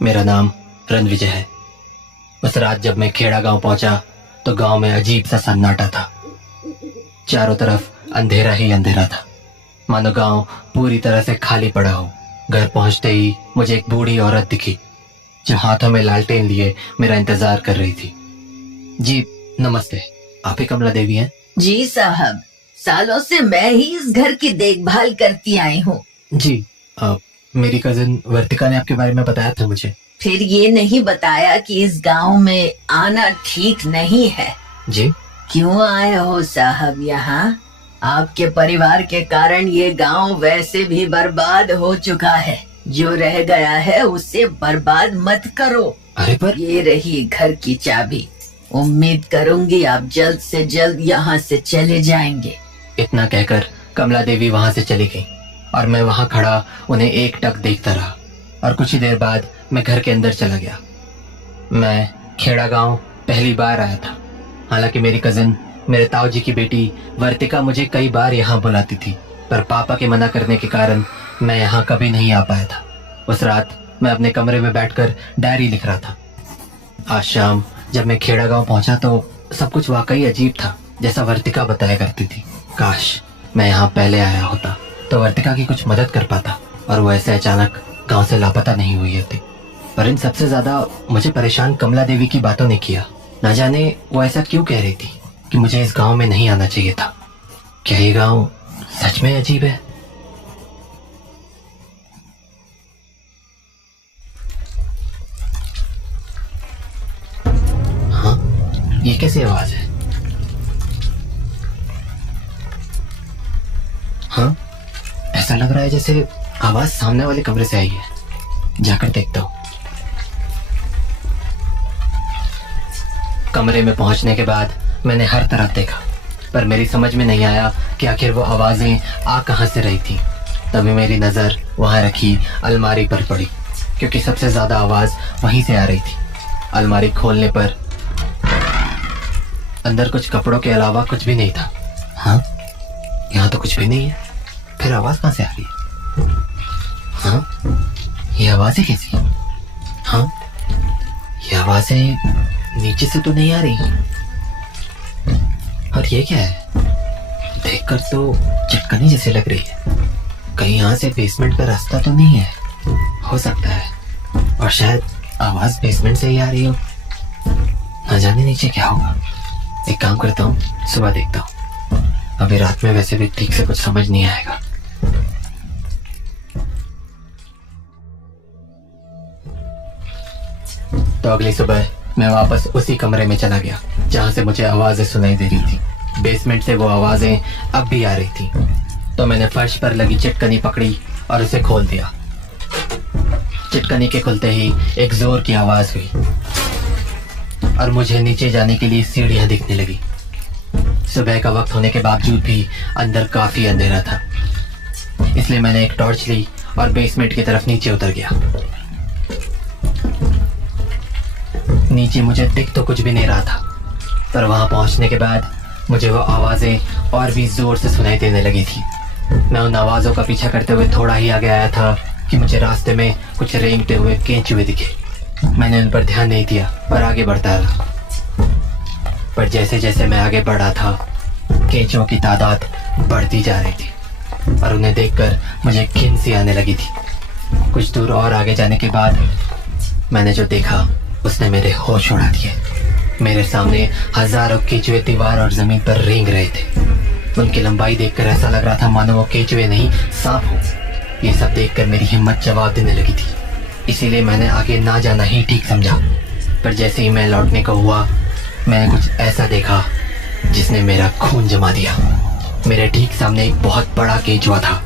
मेरा नाम रणविजय है। उस रात जब मैं खेड़ा गांव पहुंचा तो गांव में अजीब सा सन्नाटा था। चारों तरफ अंधेरा ही अंधेरा था, मानो गांव पूरी तरह से खाली पड़ा हो। घर पहुंचते ही मुझे एक बूढ़ी औरत दिखी जो हाथों में लालटेन लिए मेरा इंतजार कर रही थी। जी नमस्ते, आप ही कमला देवी हैं? जी साहब, सालों से मैं ही इस घर की देखभाल करती आई हूँ। जी मेरी कजिन वर्तिका ने आपके बारे में बताया था मुझे। फिर ये नहीं बताया कि इस गांव में आना ठीक नहीं है। जी क्यों आए हो साहब यहाँ? आपके परिवार के कारण ये गांव वैसे भी बर्बाद हो चुका है। जो रह गया है उसे बर्बाद मत करो। अरे पर ये रही घर की चाबी। उम्मीद करूंगी आप जल्द से जल्द यहाँ से चले जाएंगे। इतना कहकर कमला देवी वहां से चली गई और मैं वहां खड़ा उन्हें एक टक देखता रहा। और कुछ ही देर बाद मैं घर के अंदर चला गया। मैं खेड़ा गांव पहली बार आया था। हालांकि मेरी कजिन, मेरे ताऊ जी की बेटी वर्तिका मुझे कई बार यहाँ बुलाती थी, पर पापा के मना करने के कारण मैं यहाँ कभी नहीं आ पाया था। उस रात मैं अपने कमरे में बैठकर डायरी लिख रहा था। आज शाम जब मैं खेड़ा गांव पहुंचा तो सब कुछ वाकई अजीब था, जैसा वर्तिका बताया करती थी। काश मैं यहाँ पहले आया होता तो वर्तिका की कुछ मदद कर पाता और वो ऐसे अचानक गांव से लापता नहीं हुई होती। पर इन सबसे ज्यादा मुझे परेशान कमला देवी की बातों ने किया। न जाने वो ऐसा क्यों कह रही थी कि मुझे इस गांव में नहीं आना चाहिए था। क्या ये गांव सच में अजीब है? हाँ, ये कैसी आवाज है? हाँ, ऐसा लग रहा है जैसे आवाज सामने वाले कमरे से आई है। जाकर देखता हूँ। कमरे में पहुंचने के बाद मैंने हर तरफ देखा, पर मेरी समझ में नहीं आया कि आखिर वो आवाजें आ कहां से रही थी। तभी मेरी नजर वहां रखी अलमारी पर पड़ी, क्योंकि सबसे ज्यादा आवाज वहीं से आ रही थी। अलमारी खोलने पर अंदर कुछ कपड़ों के अलावा कुछ भी नहीं था। हाँ, यहाँ तो कुछ भी नहीं है, फिर आवाज कहां से आ रही है? हाँ, ये आवाजें कैसी? हाँ, ये आवाजें नीचे से तो नहीं आ रही। और ये क्या है? देखकर तो चटकनी जैसे लग रही है। कहीं यहाँ से बेसमेंट का रास्ता तो नहीं है? हो सकता है, और शायद आवाज बेसमेंट से ही आ रही हो। न जाने नीचे क्या होगा। एक काम करता हूँ, सुबह देखता हूँ। अभी रात में वैसे भी ठीक से कुछ समझ नहीं आएगा। तो अगली सुबह मैं वापस उसी कमरे में चला गया जहां से मुझे आवाजें सुनाई दे रही थी। बेसमेंट से वो आवाजें अब भी आ रही थी। तो मैंने फर्श पर लगी चिटकनी पकड़ी और उसे खोल दिया। चिटकनी के खुलते ही एक जोर की आवाज हुई और मुझे नीचे जाने के लिए सीढ़ियां दिखने लगी। सुबह का वक्त होने के बावजूद भी अंदर काफी अंधेरा था, इसलिए मैंने एक टॉर्च ली और बेसमेंट की तरफ नीचे उतर गया। नीचे मुझे दिख तो कुछ भी नहीं रहा था, पर वहां पहुंचने के बाद मुझे वो आवाजें और भी जोर से सुनाई देने लगी थी। मैं उन आवाजों का पीछा करते हुए थोड़ा ही आगे आया था कि मुझे रास्ते में कुछ रेंगते हुए केंचुए दिखे। मैंने उन पर ध्यान नहीं दिया और आगे बढ़ता रहा। पर जैसे जैसे मैं आगे बढ़ा था, केंचुओं की तादाद बढ़ती जा रही थी और उन्हें देखकर मुझे घिन सी आने लगी थी। कुछ दूर और आगे जाने के बाद मैंने जो देखा उसने मेरे होश उड़ा दिए। मेरे सामने हजारों केंचुए दीवार और जमीन पर रेंग रहे थे। उनकी लंबाई देखकर ऐसा लग रहा था मानो वो केंचुए नहीं सांप हो। ये सब देखकर मेरी हिम्मत जवाब देने लगी थी, इसीलिए मैंने आगे ना जाना ही ठीक समझा। पर जैसे ही मैं लौटने को हुआ, मैंने कुछ ऐसा देखा जिसने मेरा खून जमा दिया। मेरे ठीक सामने एक बहुत बड़ा केंचुआ था।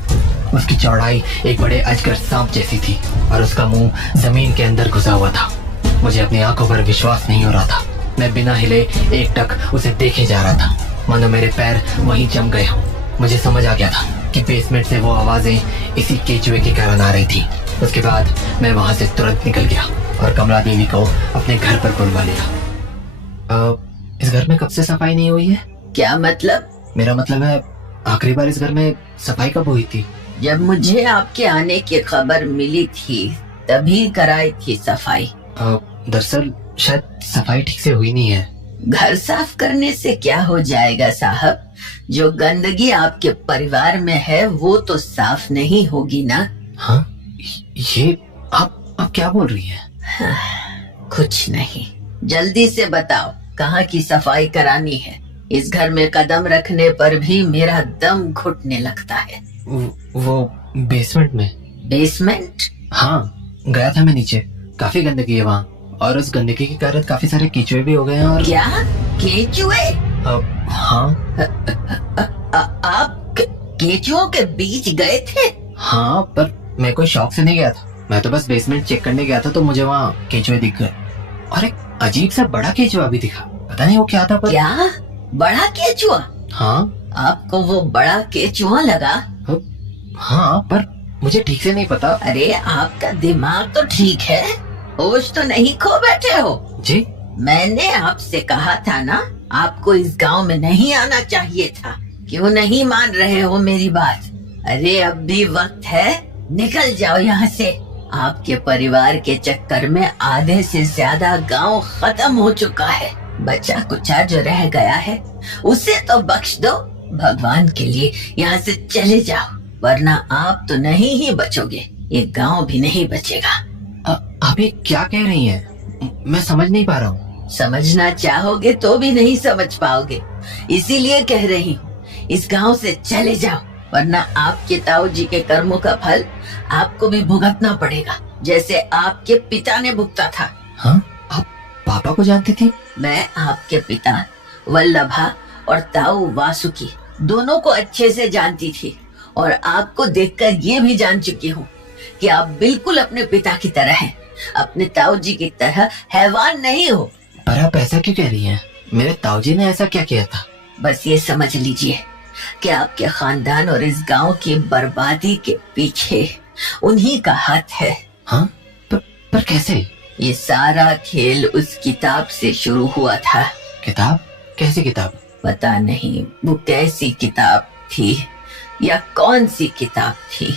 उसकी चौड़ाई एक बड़े अजगर सांप जैसी थी और उसका मुंह जमीन के अंदर घुसा हुआ था। मुझे अपनी आंखों पर विश्वास नहीं हो रहा था। मैं बिना हिले एक टक उसे देखे जा रहा था, मानो मेरे पैर वहीं जम गए हों। मुझे समझ आ गया था कि बेसमेंट से वो आवाजें इसी केंचुए के कारण आ रही थी। उसके बाद मैं वहां से तुरंत निकल गया और कमला देवी को अपने घर पर बुलवा लिया। इस घर में कब से सफाई नहीं हुई है? क्या मतलब? मेरा मतलब है आखिरी बार इस घर में सफाई कब हुई थी? जब मुझे आपके आने की खबर मिली थी तभी कराई थी सफाई। दरअसल शायद सफाई ठीक से हुई नहीं है। घर साफ करने से क्या हो जाएगा साहब, जो गंदगी आपके परिवार में है वो तो साफ नहीं होगी ना। हाँ, ये आप क्या बोल रही हैं? कुछ नहीं, जल्दी से बताओ कहाँ की सफाई करानी है। इस घर में कदम रखने पर भी मेरा दम घुटने लगता है। वो बेसमेंट में। बेसमेंट? हाँ, गया था मैं नीचे, काफी गंदगी है वहाँ, और उस गंदगी के कारण काफी सारे कीचुए भी हो गए हैं। और क्या केचुए? हाँ। आप केचुओं के बीच गए थे? हाँ, पर मैं कोई शौक से नहीं गया था, मैं तो बस बेसमेंट चेक करने गया था, तो मुझे वहाँ केचुए दिख गए और एक अजीब सा बड़ा केचुआ भी दिखा। पता नहीं वो क्या था, पर क्या बड़ा केचुआ? हाँ। आपको वो बड़ा केचुआ लगा? हाँ, पर मुझे ठीक से नहीं पता। अरे आपका दिमाग तो ठीक है, होश तो नहीं खो बैठे हो? जी, मैंने आपसे कहा था ना, आपको इस गांव में नहीं आना चाहिए था। क्यों नहीं मान रहे हो मेरी बात? अरे अब भी वक्त है, निकल जाओ यहाँ से। आपके परिवार के चक्कर में आधे से ज्यादा गांव खत्म हो चुका है। बचा कुचा जो रह गया है उसे तो बख्श दो। भगवान के लिए यहाँ से चले जाओ, वरना आप तो नहीं ही बचोगे, ये गांव भी नहीं बचेगा। आप ये क्या कह रही हैं? मैं समझ नहीं पा रहा हूँ। समझना चाहोगे तो भी नहीं समझ पाओगे, इसीलिए कह रही हूँ इस गांव से चले जाओ, वरना आपके ताऊ जी के कर्मों का फल आपको भी भुगतना पड़ेगा, जैसे आपके पिता ने भुगता था। हाँ, आप पापा को जानती थी? मैं आपके पिता वल्लभा और ताऊ वासुकी दोनों को अच्छे से जानती थी, और आपको देखकर ये भी जान चुकी हूँ कि आप बिल्कुल अपने पिता की तरह हैं, अपने ताऊ जी की तरह हैवान नहीं हो। पर आप ऐसा क्यों कह रही हैं? मेरे ताऊ जी ने ऐसा क्या किया था? बस ये समझ लीजिए कि आपके खानदान और इस गांव की बर्बादी के पीछे उन्हीं का हाथ है। हाँ, पर कैसे? ये सारा खेल उस किताब से शुरू हुआ था। किताब? कैसी किताब? पता नहीं वो कैसी किताब थी या कौन सी किताब थी,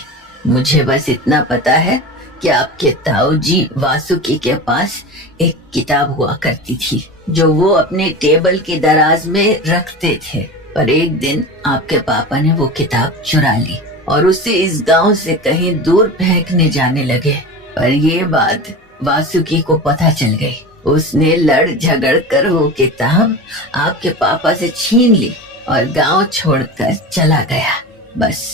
मुझे बस इतना पता है कि आपके ताऊ जी वासुकी के पास एक किताब हुआ करती थी जो वो अपने टेबल के दराज में रखते थे। पर एक दिन आपके पापा ने वो किताब चुरा ली और उसे इस गांव से कहीं दूर फेंकने जाने लगे। पर ये बात वासुकी को पता चल गई। उसने लड़ झगड़ कर वो किताब आपके पापा से छीन ली और गांव छोड़कर चला गया। बस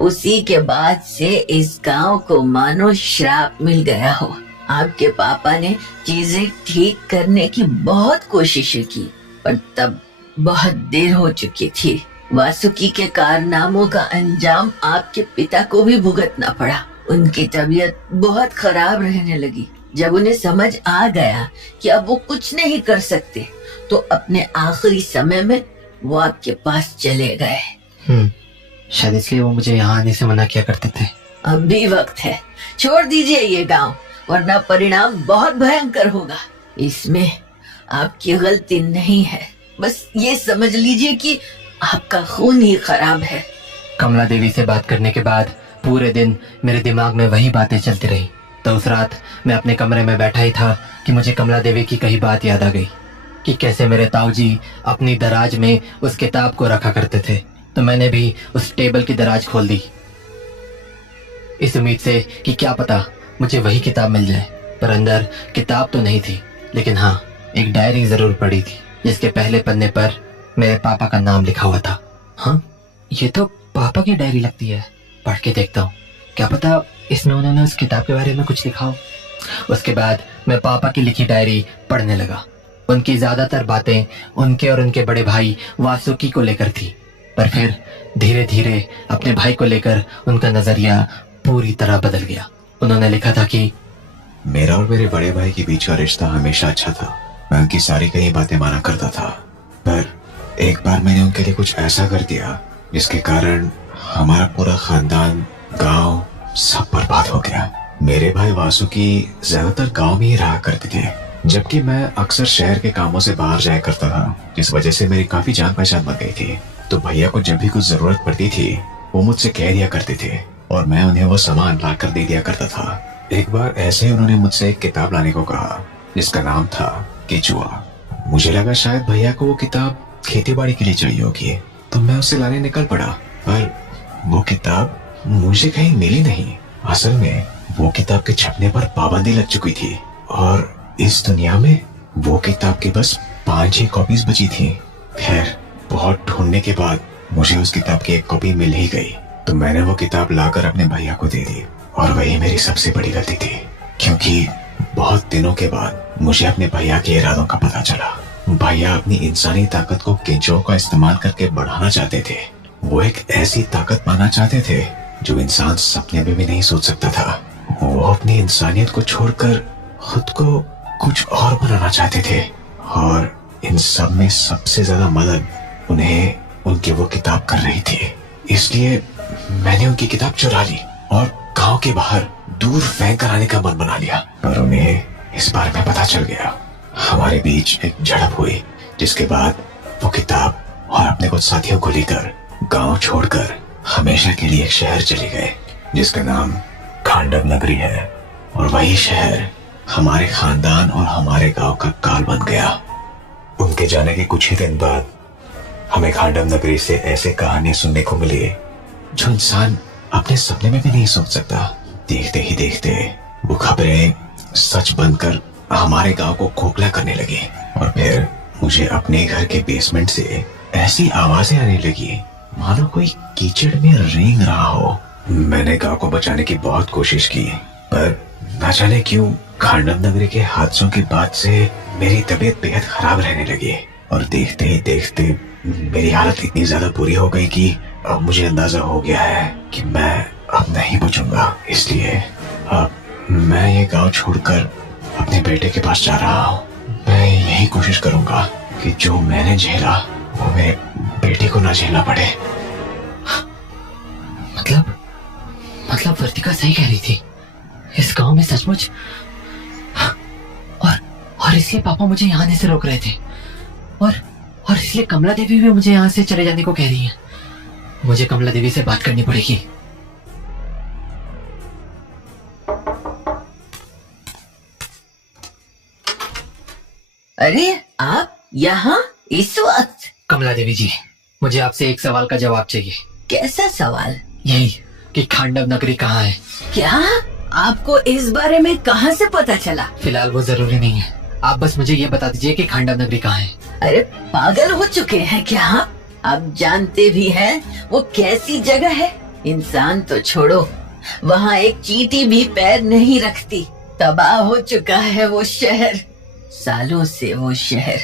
उसी के बाद से इस गांव को मानो श्राप मिल गया हो। आपके पापा ने चीजें ठीक करने की बहुत कोशिशें की, पर तब बहुत देर हो चुकी थी। वासुकी के कारनामों का अंजाम आपके पिता को भी भुगतना पड़ा। उनकी तबीयत बहुत खराब रहने लगी। जब उन्हें समझ आ गया कि अब वो कुछ नहीं कर सकते, तो अपने आखिरी समय में वो आपके पास चले गए। शायद इसलिए वो मुझे यहाँ आने से मना किया करते थे। अब भी वक्त है, छोड़ दीजिए ये गांव, वरना परिणाम बहुत भयंकर होगा। इसमें आपकी गलती नहीं है, बस ये समझ लीजिए कि आपका खून ही खराब है। कमला देवी से बात करने के बाद पूरे दिन मेरे दिमाग में वही बातें चलती रही। तो उस रात मैं अपने कमरे में बैठा ही था कि मुझे कमला देवी की कही बात याद आ गई कि कैसे मेरे ताऊ जी अपनी दराज में उस किताब को रखा करते थे। तो मैंने भी उस टेबल की दराज खोल दी, इस उम्मीद से कि क्या पता मुझे वही किताब मिल जाए। पर अंदर किताब तो नहीं थी, लेकिन हाँ, एक डायरी जरूर पड़ी थी जिसके पहले पन्ने पर मेरे पापा का नाम लिखा हुआ था। हाँ, ये तो पापा की डायरी लगती है। पढ़ के देखता हूँ, क्या पता इसमें उन्होंने उस किताब के बारे में कुछ लिखा हो। उसके बाद मैं पापा की लिखी डायरी पढ़ने लगा। उनकी ज्यादातर बातें उनके और उनके बड़े भाई वासुकी को लेकर थी, पर फिर धीरे धीरे अपने भाई को लेकर उनका नजरिया पूरी तरह बदल गया। उन्होंने लिखा था कि मेरा और मेरे बड़े भाई के बीच का रिश्ता हमेशा अच्छा था। मैं उनकी सारी कही बातें माना करता था, पर एक बार मैंने उनके लिए कुछ ऐसा कर दिया जिसके कारण हमारा पूरा खानदान, गांव सब बर्बाद हो गया। मेरे भाई वासुकी ज्यादातर गांव में ही रहा करते थे, जबकि मैं अक्सर शहर के कामों से बाहर जाया करता था, जिस वजह से मेरी काफी जान पहचान बन गई थी। तो भैया को जब भी कुछ जरूरत पड़ती थी वो मुझसे कह दिया करते थे और मैं उन्हें वो सामान ला कर दे दिया करता था। एक बार ऐसे ही उन्होंने मुझसे एक किताब लाने को कहा जिसका नाम था केचुआ। मुझे लगा शायद भैया को वो किताब खेती बाड़ी के लिए चाहिए होगी, तो मैं उसे लाने निकल पड़ा। पर वो किताब मुझे कहीं मिली नहीं। असल में वो किताब के छपने पर पाबंदी लग चुकी थी और इस दुनिया में वो किताब की बस 5-6 कॉपीज बची थी। खैर बहुत ढूंढने के बाद मुझे उस किताब की एक कॉपी मिल ही गई, तो मैंने वो किताब लाकर अपने भैया को दे दी। और वही मेरी सबसे बड़ी गलती थी, क्योंकि बहुत दिनों के बाद मुझे अपने भैया के इरादों का पता चला। भैया अपनी इंसानी ताकत को केंचुओं का इस्तेमाल करके बढ़ाना चाहते थे। वो एक ऐसी ताकत पाना चाहते थे जो इंसान सपने में भी नहीं सोच सकता था। वो अपनी इंसानियत को छोड़कर खुद को कुछ और बनाना चाहते थे, और इन सब में सबसे ज्यादा मदद उन्हें उनकी वो किताब कर रही थी। इसलिए मैंने उनकी किताब चुरा ली और गांव के बाहर दूर फेंक कर आने का मन बना लिया। पर उन्हें इस बारे में पता चल गया। हमारे बीच एक झड़प हुई, जिसके बाद वो किताब और अपने कुछ साथियों को लेकर गांव छोड़कर हमेशा के लिए एक शहर चले गए जिसका नाम खांडव नगरी है। और वही शहर हमारे खानदान और हमारे गांव का काल बन गया। उनके जाने के कुछ ही दिन बाद हमें खांडव नगरी से ऐसे कहानियां सुनने को मिली जो इंसान अपने सपने में भी नहीं सोच सकता। देखते ही देखते वो खबरें सच बनकर हमारे गांव को खोखला करने लगी। और फिर मुझे अपने घर के बेसमेंट से ऐसी आवाजें आने लगी मानो कोई कीचड़ में रेंग रहा हो। मैंने गांव को बचाने की बहुत कोशिश की, पर न जाने क्यों खांडव नगरी के हादसों के बाद से मेरी तबीयत बेहद खराब रहने लगी। और देखते ही देखते मेरी हालत इतनी ज्यादा बुरी हो गई कि अब मुझे अंदाजा हो गया है कि मैं अब नहीं बचूंगा। इसलिए अब मैं ये गांव छोड़कर अपने बेटे के पास जा रहा हूँ। मैं यही कोशिश करूंगा कि जो मैंने झेला वो मेरे बेटे को ना झेलना पड़े। मतलब वर्तिका सही कह रही थी। इस गांव में सचमुच और इसलिए पापा मुझे यहाँ आने से रोक रहे थे, और इसलिए कमला देवी भी मुझे यहाँ से चले जाने को कह रही है। मुझे कमला देवी से बात करनी पड़ेगी। अरे आप यहाँ इस वक्त? कमला देवी जी, मुझे आपसे एक सवाल का जवाब चाहिए। कैसा सवाल? यही कि खांडव नगरी कहाँ है। क्या आपको इस बारे में कहाँ से पता चला? फिलहाल वो जरूरी नहीं है, आप बस मुझे ये बता दीजिए कि खांडव नगरी कहाँ है। अरे पागल हो चुके हैं क्या आप जानते भी हैं वो कैसी जगह है? इंसान तो छोड़ो, वहाँ एक चींटी भी पैर नहीं रखती। तबाह हो चुका है वो शहर। सालों से वो शहर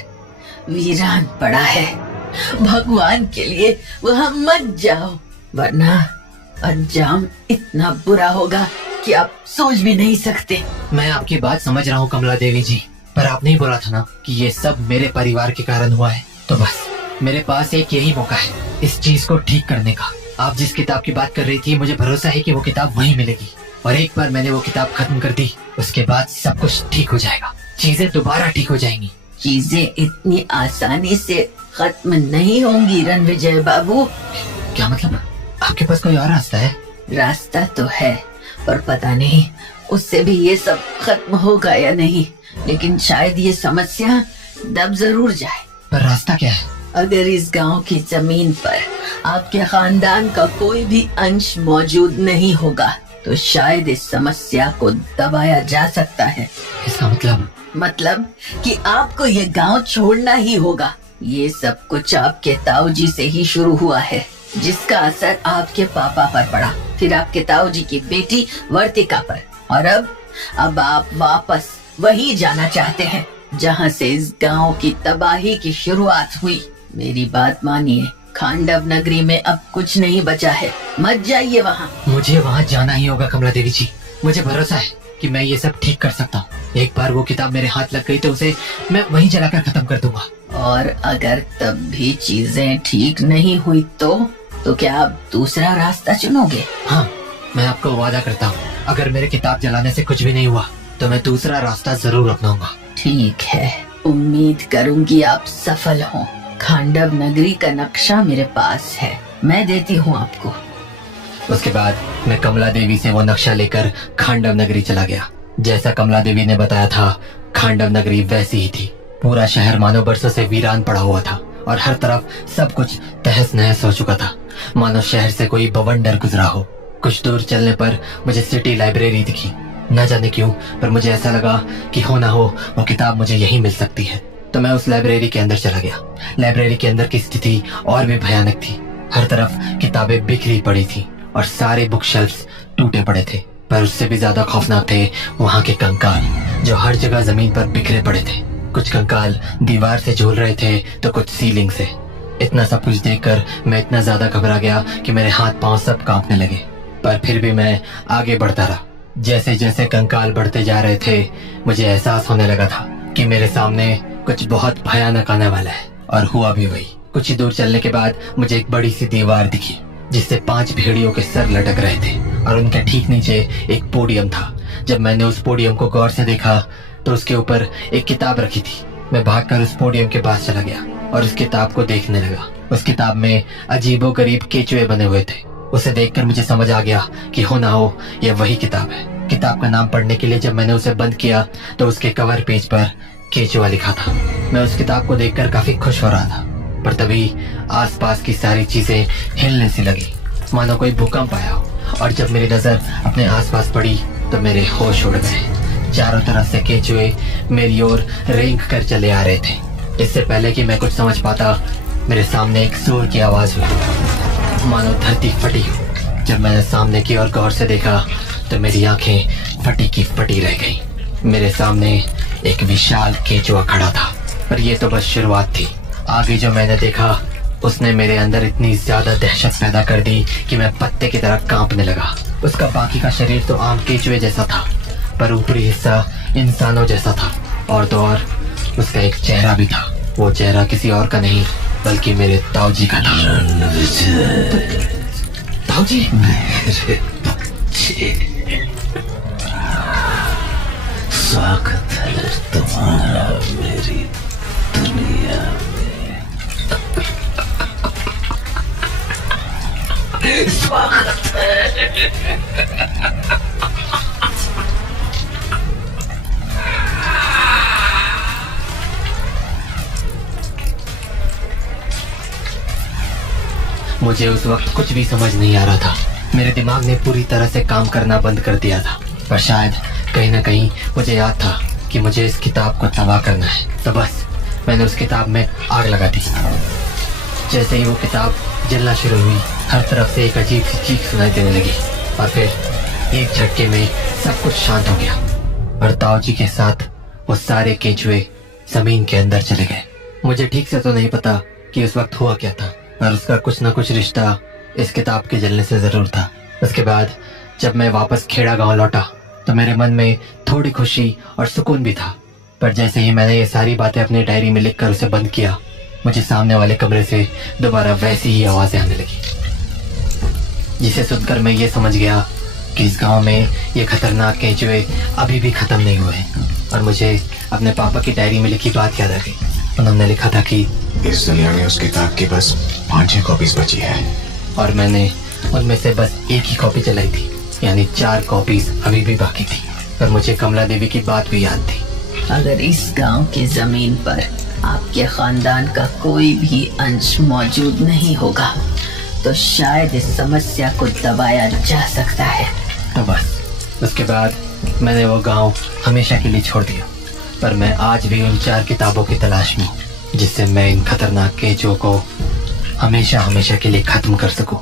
वीरान पड़ा है। भगवान के लिए वहाँ मत जाओ, वरना अंजाम इतना बुरा होगा कि आप सोच भी नहीं सकते। मैं आपकी बात समझ रहा हूँ कमला देवी जी, पर आपने ही बोला था ना कि ये सब मेरे परिवार के कारण हुआ है। तो बस मेरे पास एक यही मौका है इस चीज को ठीक करने का। आप जिस किताब की बात कर रही थी, मुझे भरोसा है कि वो किताब वहीं मिलेगी, और एक बार मैंने वो किताब खत्म कर दी, उसके बाद सब कुछ ठीक हो जाएगा। चीजें दोबारा ठीक हो जाएंगी। चीजें इतनी आसानी से खत्म नहीं होंगी रणविजय बाबू। क्या मतलब? आपके पास कोई और रास्ता है? रास्ता तो है, पर पता नहीं उससे भी ये सब खत्म होगा या नहीं। लेकिन शायद ये समस्या दब जरूर जाए। पर रास्ता क्या है? अगर इस गांव की जमीन पर आपके खानदान का कोई भी अंश मौजूद नहीं होगा तो शायद इस समस्या को दबाया जा सकता है। इसका मतलब कि आपको ये गांव छोड़ना ही होगा। ये सब कुछ आपके ताऊजी से ही शुरू हुआ है, जिसका असर आपके पापा पर पड़ा, फिर आपके ताऊजी की बेटी वर्तिका पर, और अब आप वापस वही जाना चाहते हैं जहां से इस गांव की तबाही की शुरुआत हुई। मेरी बात मानिए, खांडव नगरी में अब कुछ नहीं बचा है। मत जाइए वहाँ। मुझे वहाँ जाना ही होगा कमला देवी जी। मुझे भरोसा है कि मैं ये सब ठीक कर सकता हूँ। एक बार वो किताब मेरे हाथ लग गई तो उसे मैं वहीं जलाकर खत्म कर दूंगा। और अगर तब भी चीजें ठीक नहीं हुई तो क्या आप दूसरा रास्ता चुनोगे? हाँ, मैं आपको वादा करता हूँ, अगर मेरे किताब जलाने से कुछ भी नहीं हुआ तो मैं दूसरा रास्ता जरूर अपनाऊंगा। ठीक है, उम्मीद करूंगी आप सफल हों। खांडव नगरी का नक्शा मेरे पास है, मैं देती हूँ आपको। उसके बाद मैं कमला देवी से वो नक्शा लेकर खांडव नगरी चला गया। जैसा कमला देवी ने बताया था, खांडव नगरी वैसी ही थी। पूरा शहर मानो बरसों से वीरान पड़ा हुआ था और हर तरफ सब कुछ तहस नहस हो चुका था, मानो शहर से कोई बवंडर गुजरा हो। कुछ दूर चलने पर मुझे सिटी लाइब्रेरी दिखी। न जाने क्यों, पर मुझे ऐसा लगा कि हो ना हो वो किताब मुझे यहीं मिल सकती है। तो मैं उस लाइब्रेरी के अंदर चला गया। लाइब्रेरी के अंदर की स्थिति और भी भयानक थी। हर तरफ किताबें बिखरी पड़ी थी और सारे बुक शेल्फ्स टूटे पड़े थे। पर उससे भी ज्यादा खौफनाक थे वहाँ के कंकाल, जो हर जगह जमीन पर बिखरे पड़े थे। कुछ कंकाल दीवार से झूल रहे थे तो कुछ सीलिंग से। इतना सब कुछ देखकर मैं इतना ज्यादा घबरा गया कि मेरे हाथ पांव सब कांपने लगे। पर फिर भी मैं आगे बढ़ता रहा। जैसे जैसे कंकाल बढ़ते जा रहे थे, मुझे एहसास होने लगा था कि मेरे सामने कुछ बहुत भयानक आने वाला है। और हुआ भी वही। कुछ ही दूर चलने के बाद मुझे एक बड़ी सी दीवार दिखी जिससे 5 भेड़ियों के सर लटक रहे थे और उनके ठीक नीचे एक पोडियम था। जब मैंने उस पोडियम को गौर से देखा तो उसके ऊपर एक किताब रखी थी। मैं भागकर उस पोडियम के पास चला गया और उस किताब को देखने लगा। उस किताब में अजीबोगरीब केचुए बने हुए थे। उसे देखकर मुझे समझ आ गया कि हो ना हो यह वही किताब है। किताब का नाम पढ़ने के लिए जब मैंने उसे बंद किया तो उसके कवर पेज पर केचुआ लिखा था। मैं उस किताब को देखकर काफी खुश हो रहा था, पर तभी आसपास की सारी चीजें हिलने सी लगी, मानो कोई भूकंप आया हो। और जब मेरी नजर अपने आसपास पड़ी तो मेरे होश उड़ गए। चारों तरफ से केचुए मेरी ओर रेंग कर चले आ रहे थे। इससे पहले कि मैं कुछ समझ पाता, मेरे सामने एक जोर की आवाज हुई, मानो धरती फटी हो। जब मैंने सामने की ओर गौर से देखा तो मेरी आंखें फटी की फटी रह गई। मेरे सामने एक विशाल केचुआ खड़ा था, पर यह तो बस शुरुआत थी। आगे जो मैंने देखा उसने मेरे अंदर इतनी ज्यादा दहशत पैदा कर दी कि मैं पत्ते की तरह कांपने लगा। उसका बाकी का शरीर तो आम केचुए जैसा था, पर ऊपरी हिस्सा इंसानों जैसा था। और तो और उसका एक चेहरा भी था। वो चेहरा किसी और का नहीं बल्कि मेरे ताऊजी का था। ताऊजी, मेरे बच्चे, स्वागत है तुम्हारा मेरी दुनिया में। स्वागत है। मुझे उस वक्त कुछ भी समझ नहीं आ रहा था। मेरे दिमाग ने पूरी तरह से काम करना बंद कर दिया था। पर शायद कहीं ना कहीं मुझे याद था कि मुझे इस किताब को तबाह करना है। तो बस मैंने उस किताब में आग लगा दी। जैसे ही वो किताब जलना शुरू हुई, हर तरफ से एक अजीब सी चीख सुनाई देने लगी और फिर एक झटके में सब कुछ शांत हो गया और ताऊजी के साथ वो सारे केचुए जमीन के अंदर चले गए। मुझे ठीक से तो नहीं पता कि उस वक्त हुआ क्या था, और उसका कुछ न कुछ रिश्ता इस किताब के जलने से जरूर था। उसके बाद जब मैं वापस खेड़ा गांव लौटा तो मेरे मन में थोड़ी खुशी और सुकून भी था। पर जैसे ही मैंने ये सारी बातें अपनी डायरी में लिखकर उसे बंद किया, मुझे सामने वाले कमरे से दोबारा वैसी ही आवाजें आने लगी, जिसे सुनकर मैं ये समझ गया कि इस गांव में ये खतरनाक केचुए अभी भी खत्म नहीं हुए। और मुझे अपने पापा की डायरी में लिखी बात याद आ गई। उन्होंने लिखा था कि इस दुनिया में उस किताब की बस 5-6 कॉपीज बची है और मैंने उनमें से बस एक ही कॉपी चलाई थी, यानी 4 कॉपीज अभी भी बाकी थी। पर मुझे कमला देवी की बात भी याद थी। अगर इस गांव की जमीन पर आपके खानदान का कोई भी अंश मौजूद नहीं होगा तो शायद इस समस्या को दबाया जा सकता है। तो बस उसके बाद मैंने वो गांव हमेशा के लिए छोड़ दिया। पर मैं आज भी उन 4 किताबों की तलाश में हूँ, जिससे मैं इन खतरनाक केचुओं को हमेशा हमेशा के लिए खत्म कर सकूं।